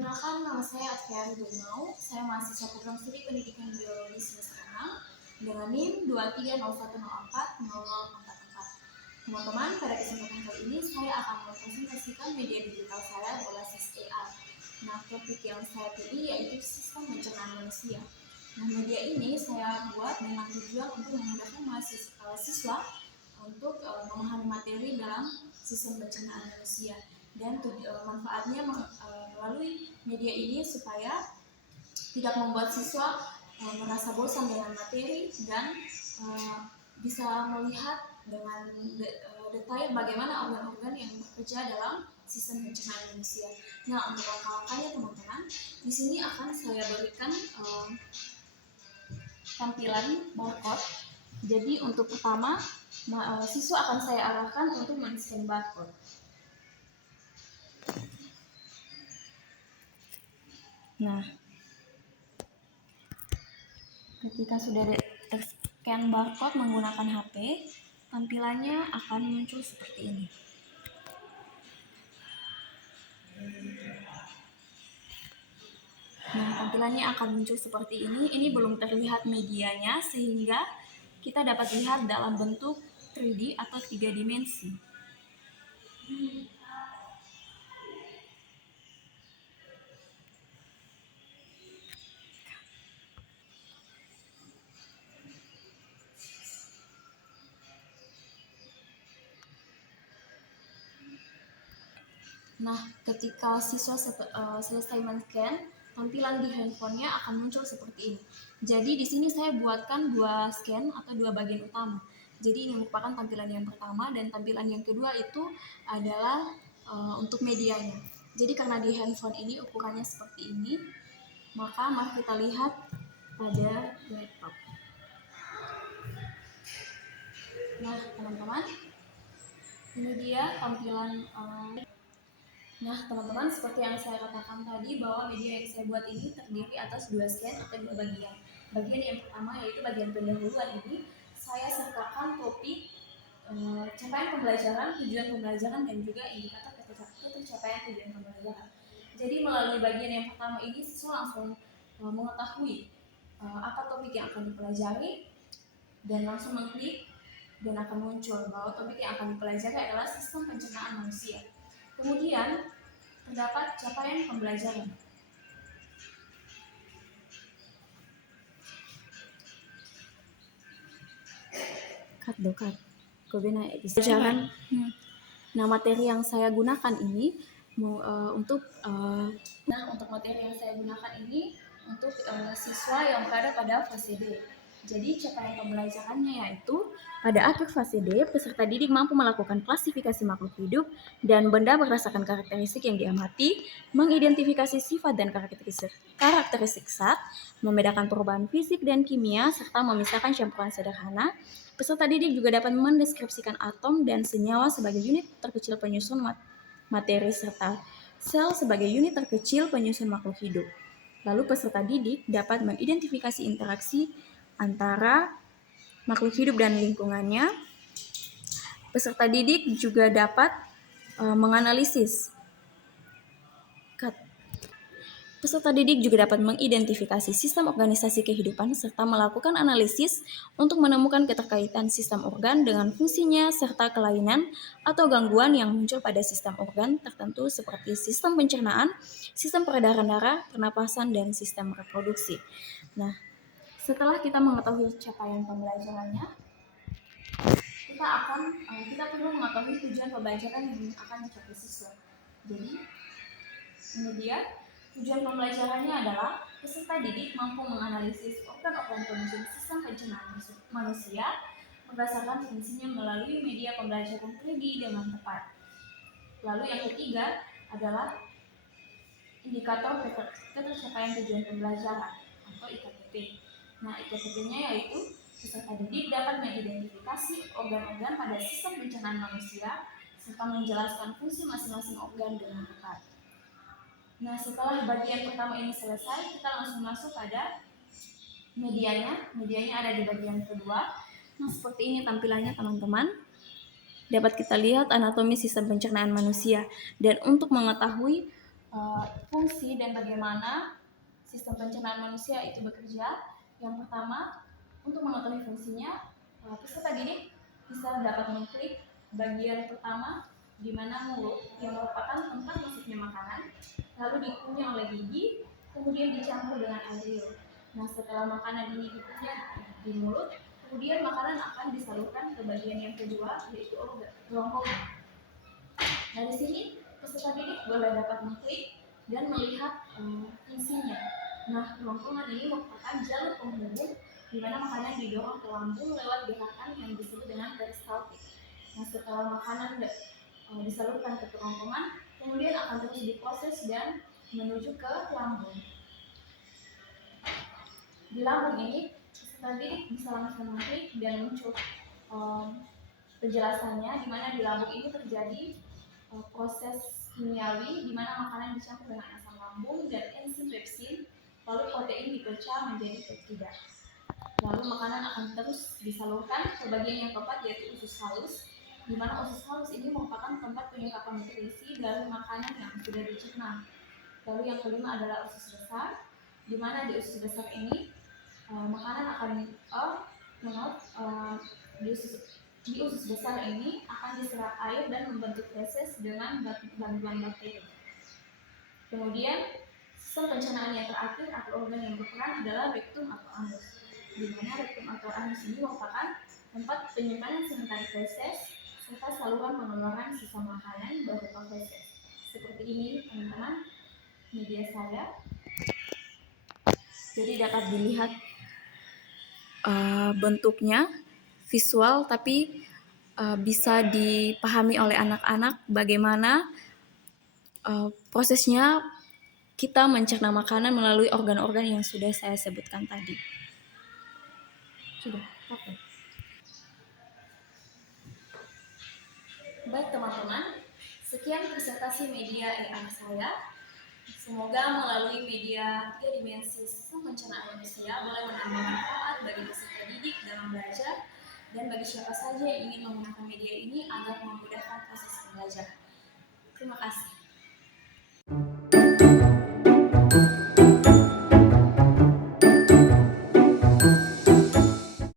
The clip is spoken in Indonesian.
Perkenalkan, nama saya Atfiari Donau. Saya mahasiswa program studi pendidikan biologi semester 6 dengan NIM 2301040044. Teman-teman, pada kesempatan kali ini saya akan mempresentasikan media digital saya berbasis AI. Nah, topik yang saya pilih yaitu sistem pencernaan manusia. Nah, media ini saya buat dengan tujuan untuk memudahkan mahasiswa untuk memahami materi dalam sistem pencernaan manusia. Dan manfaatnya melalui media ini supaya tidak membuat siswa merasa bosan dengan materi dan bisa melihat dengan detail bagaimana organ-organ yang bekerja dalam sistem pencernaan manusia. Nah, untuk langkah-langkahnya teman-teman, di sini akan saya berikan tampilan barcode. Jadi untuk pertama, siswa akan saya arahkan untuk men-scan barcode. Nah, ketika sudah ter-scan barcode menggunakan HP, tampilannya akan muncul seperti ini. Nah, tampilannya akan muncul seperti ini. Ini belum terlihat medianya, sehingga kita dapat lihat dalam bentuk 3D atau 3 dimensi. Nah, ketika siswa selesai men-scan, tampilan di handphonenya akan muncul seperti ini. Jadi di sini saya buatkan dua scan atau dua bagian utama. Jadi ini merupakan tampilan yang pertama, dan tampilan yang kedua itu adalah untuk medianya. Jadi karena di handphone ini ukurannya seperti ini, maka mari kita lihat pada laptop. Nah, teman-teman, ini dia tampilan. Nah, teman-teman, seperti yang saya katakan tadi bahwa media yang saya buat ini terdiri atas dua scan atau dua bagian. Bagian yang pertama yaitu bagian pendahuluan. Ini saya sertakan topik capaian pembelajaran, tujuan pembelajaran, dan juga indikator tercapaian tujuan pembelajaran. Jadi melalui bagian yang pertama ini siswa langsung mengetahui apa topik yang akan dipelajari dan langsung mengklik dan akan muncul bahwa topik yang akan dipelajari adalah sistem pencernaan manusia. Kemudian terdapat capaian pembelajaran. Pembelajaran. Nah, materi yang saya gunakan ini untuk materi yang saya gunakan ini untuk siswa yang berada pada fase D. Jadi capaian pembelajarannya yaitu pada akhir fase D, peserta didik mampu melakukan klasifikasi makhluk hidup dan benda berdasarkan karakteristik yang diamati, mengidentifikasi sifat dan karakteristik zat, membedakan perubahan fisik dan kimia, serta memisahkan campuran sederhana. Peserta didik juga dapat mendeskripsikan atom dan senyawa sebagai unit terkecil penyusun materi serta sel sebagai unit terkecil penyusun makhluk hidup. Lalu peserta didik dapat mengidentifikasi interaksi antara makhluk hidup dan lingkungannya. Peserta didik juga dapat menganalisis. Peserta didik juga dapat mengidentifikasi sistem organisasi kehidupan serta melakukan analisis untuk menemukan keterkaitan sistem organ dengan fungsinya serta kelainan atau gangguan yang muncul pada sistem organ tertentu seperti sistem pencernaan, sistem peredaran darah, pernapasan, dan sistem reproduksi. Nah, setelah kita mengetahui capaian pembelajarannya, kita perlu mengetahui tujuan pembelajaran yang akan dicapai siswa. Jadi, ini dia. Tujuan pembelajarannya adalah peserta didik mampu menganalisis organ-organ penyusun sistem pencernaan manusia berdasarkan fungsinya melalui media pembelajaran 3D dengan tepat. Lalu yang ketiga adalah indikator ketercapaian tujuan pembelajaran atau IKTP. Nah, IKTP-nya yaitu peserta didik dapat mengidentifikasi organ-organ pada sistem pencernaan manusia serta menjelaskan fungsi masing-masing organ dengan tepat. Nah, setelah bagian pertama ini selesai, kita langsung masuk pada medianya. Medianya ada di bagian kedua. Nah, seperti ini tampilannya teman-teman. Dapat kita lihat anatomi sistem pencernaan manusia. Dan untuk mengetahui fungsi dan bagaimana sistem pencernaan manusia itu bekerja. Yang pertama, untuk mengetahui fungsinya, peserta didik bisa dapat mengklik bagian pertama di mana mulut yang merupakan tempat masuknya makanan, lalu dikunyah oleh gigi, kemudian dicampur dengan air liur. Nah, setelah makanan ini dikunyah di mulut, kemudian makanan akan disalurkan ke bagian yang kedua, yaitu kerongkongan. Nah, di sini peserta didik boleh dapat mengklik dan melihat fungsinya. Nah, kerongkongan ini merupakan jalur penghubung di mana makanan didorong ke lambung lewat gerakan yang disebut dengan peristaltik. Nah, setelah makanan disalurkan ke kerongkongan, kemudian akan terus diproses dan menuju ke lambung. Di lambung ini, peserta didik bisa langsung mengklik dan muncul penjelasannya, di mana di lambung ini terjadi proses kimiawi di mana makanan dicampur dengan asam lambung dan enzim pepsin, lalu protein dipecah menjadi peptida. Lalu makanan akan terus disalurkan ke bagian yang keempat, yaitu usus halus, di mana usus halus ini merupakan tempat penyerapan nutrisi dari makanan yang sudah dicerna. Lalu yang kelima adalah usus besar, di mana di usus besar ini makanan akan di usus besar ini akan diserap air dan membentuk feses dengan bantuan bakteri. Kemudian sistem pencernaan yang terakhir atau organ yang berperan adalah rektum atau anus, di mana rektum atau anus ini merupakan tempat penyimpanan sementara feses serta saluran pengeluaran sisa makanan berupa feses. Seperti ini teman-teman media saya. Jadi dapat dilihat bentuknya visual, tapi bisa dipahami oleh anak-anak bagaimana prosesnya kita mencerna makanan melalui organ-organ yang sudah saya sebutkan tadi. Sudah, oke. Baik teman-teman, sekian presentasi media AR saya. Semoga melalui media 3 dimensi sistem pencernaan manusia boleh menambah manfaat bagi peserta didik dalam belajar dan bagi siapa saja yang ingin menggunakan media ini agar memudahkan proses pembelajaran. Terima kasih.